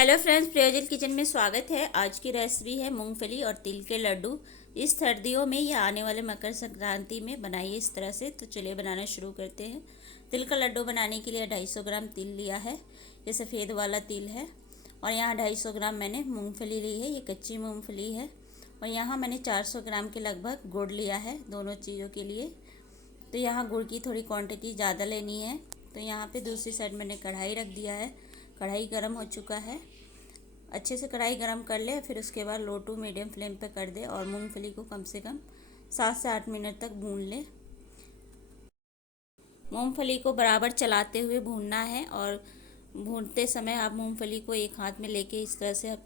Hello friends, प्रियोजल kitchen में स्वागत है। आज की रेसिपी है मूंगफली और तिल के लड्डू। इस सर्दियों में या आने वाले मकर संक्रांति में बनाइए इस तरह से। तो चलिए बनाना शुरू करते हैं। तिल का लड्डू बनाने के लिए 250 ग्राम तिल लिया है। ये सफ़ेद वाला तिल है। और यहाँ 250 ग्राम मैंने मूँगफली ली है, ये कच्ची मूँगफली है। और यहाँ मैंने 400 ग्राम के लगभग गुड़ लिया है दोनों चीज़ों के लिए। तो यहाँ गुड़ की थोड़ी क्वान्टिटी ज़्यादा लेनी है। तो यहाँ पर दूसरी साइड मैंने कढ़ाई रख दिया है। कढ़ाई गर्म हो चुका है। अच्छे से कढ़ाई गरम कर ले, फिर उसके बाद लो टू मीडियम फ्लेम पे कर दे और मूंगफली को कम से कम 7 से 8 मिनट तक भून ले। मूंगफली को बराबर चलाते हुए भूनना है। और भूनते समय आप मूंगफली को एक हाथ में लेके इस तरह से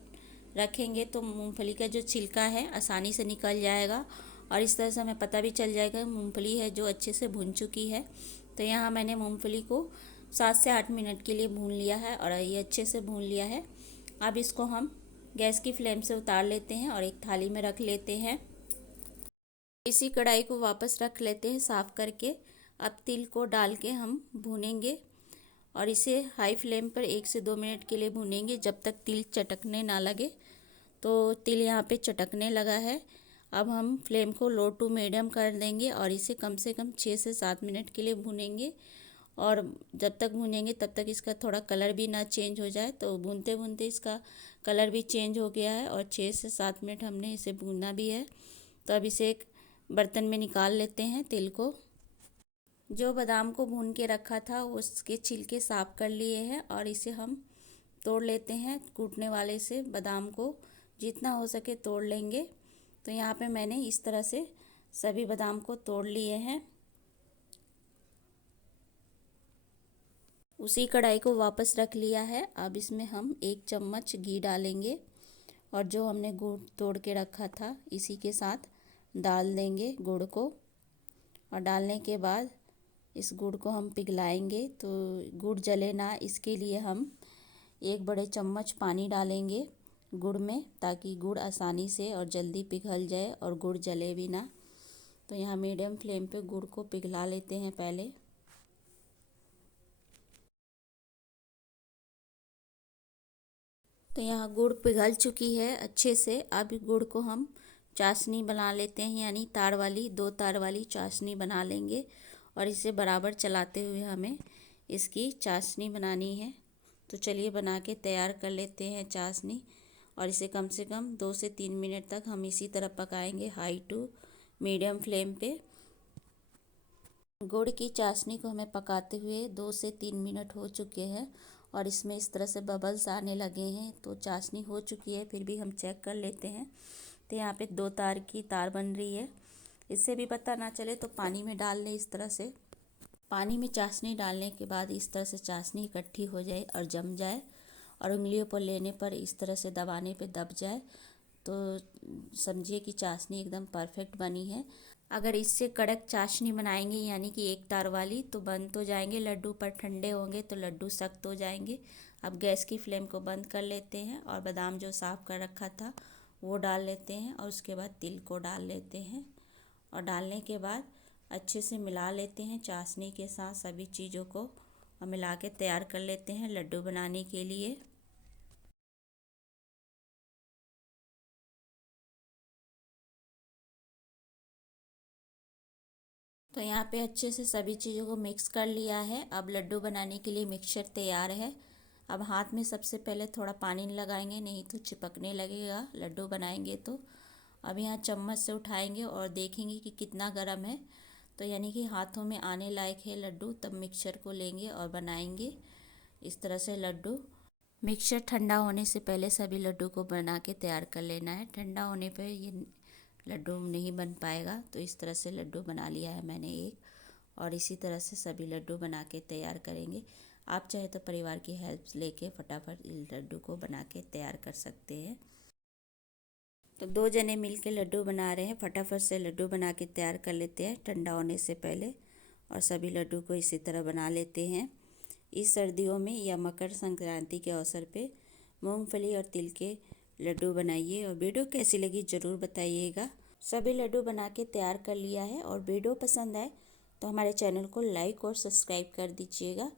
रखेंगे तो मूंगफली का जो छिलका है आसानी से निकल जाएगा। और इस तरह से हमें पता भी चल जाएगा मूंगफली है जो अच्छे से भून चुकी है। तो यहाँ मैंने मूंगफली को 7 से 8 मिनट के लिए भून लिया है और ये अच्छे से भून लिया है। अब इसको हम गैस की फ्लेम से उतार लेते हैं और एक थाली में रख लेते हैं। इसी कढ़ाई को वापस रख लेते हैं साफ़ करके। अब तिल को डाल के हम भूनेंगे और इसे हाई फ्लेम पर 1 से 2 मिनट के लिए भूनेंगे जब तक तिल चटकने ना लगे। तो तिल यहाँ पे चटकने लगा है। अब हम फ्लेम को लो टू मीडियम कर देंगे और इसे कम से कम 6 से 7 मिनट के लिए भूनेंगे। और जब तक भूनेंगे तब तक इसका थोड़ा कलर भी ना चेंज हो जाए। तो भूनते भूनते इसका कलर भी चेंज हो गया है और 6 से 7 मिनट हमने इसे भूनना भी है। तो अब इसे एक बर्तन में निकाल लेते हैं तिल को। जो बादाम को भून के रखा था उसके छिलके साफ कर लिए हैं और इसे हम तोड़ लेते हैं कूटने वाले से। बादाम को जितना हो सके तोड़ लेंगे। तो यहाँ पे मैंने इस तरह से सभी बादाम को तोड़ लिए हैं। उसी कढ़ाई को वापस रख लिया है। अब इसमें हम 1 चम्मच घी डालेंगे और जो हमने गुड़ तोड़ के रखा था इसी के साथ डाल देंगे गुड़ को। और डालने के बाद इस गुड़ को हम पिघलाएंगे तो गुड़ जले ना, इसके लिए हम 1 बड़े चम्मच पानी डालेंगे गुड़ में, ताकि गुड़ आसानी से और जल्दी पिघल जाए और गुड़ जले भी ना। तो यहाँ मीडियम फ्लेम पे गुड़ को पिघला लेते हैं पहले। तो यहाँ गुड़ पिघल चुकी है अच्छे से। अब गुड़ को हम चाशनी बना लेते हैं, यानी तार वाली 2 तार वाली चाशनी बना लेंगे। और इसे बराबर चलाते हुए हमें इसकी चाशनी बनानी है। तो चलिए बना के तैयार कर लेते हैं चाशनी। और इसे कम से कम 2 से 3 मिनट तक हम इसी तरह पकाएंगे हाई टू मीडियम फ्लेम पे। गुड़ की चाशनी को हमें पकाते हुए 2 से 3 मिनट हो चुके हैं और इसमें इस तरह से बबल्स आने लगे हैं। तो चाशनी हो चुकी है, फिर भी हम चेक कर लेते हैं। तो यहाँ पे 2 तार की तार बन रही है। इससे भी पता ना चले तो पानी में डाल लें इस तरह से। पानी में चाशनी डालने के बाद इस तरह से चाशनी इकट्ठी हो जाए और जम जाए और उंगलियों पर लेने पर इस तरह से दबाने पे दब जाए तो समझिए कि चाशनी एकदम परफेक्ट बनी है। अगर इससे कड़क चाशनी बनाएंगे यानी कि 1 तार वाली तो बंद तो जाएंगे लड्डू, पर ठंडे होंगे तो लड्डू सख्त हो जाएंगे। अब गैस की फ्लेम को बंद कर लेते हैं और बादाम जो साफ़ कर रखा था वो डाल लेते हैं और उसके बाद तिल को डाल लेते हैं। और डालने के बाद अच्छे से मिला लेते हैं चाशनी के साथ सभी चीज़ों को और मिला के तैयार कर लेते हैं लड्डू बनाने के लिए। तो यहाँ पे अच्छे से सभी चीज़ों को मिक्स कर लिया है। अब लड्डू बनाने के लिए मिक्सचर तैयार है। अब हाथ में सबसे पहले थोड़ा पानी लगाएंगे, नहीं तो चिपकने लगेगा लड्डू बनाएंगे तो। अब यहाँ चम्मच से उठाएंगे और देखेंगे कि कितना गर्म है। तो यानी कि हाथों में आने लायक है लड्डू, तब मिक्सचर को लेंगे और बनाएंगे इस तरह से लड्डू। मिक्सचर ठंडा होने से पहले सभी लड्डू को बना के तैयार कर लेना है। ठंडा होने पर ये लड्डू नहीं बन पाएगा। तो इस तरह से लड्डू बना लिया है मैंने एक, और इसी तरह से सभी लड्डू बना के तैयार करेंगे। आप चाहे तो परिवार की हेल्प लेके फटाफट लड्डू को बना के तैयार कर सकते हैं। तो 2 जने मिल के लड्डू बना रहे हैं, फटाफट से लड्डू बना के तैयार कर लेते हैं ठंडा होने से पहले। और सभी लड्डू को इसी तरह बना लेते हैं। इस सर्दियों में या मकर संक्रांति के अवसर पे मूंगफली और तिल के लड्डू बनाइए और वीडियो कैसी लगी ज़रूर बताइएगा। सभी लड्डू बना के तैयार कर लिया है और वीडियो पसंद आए तो हमारे चैनल को लाइक और सब्सक्राइब कर दीजिएगा।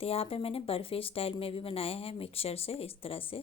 तो यहाँ पे मैंने बर्फ़ी स्टाइल में भी बनाया है मिक्सचर से इस तरह से।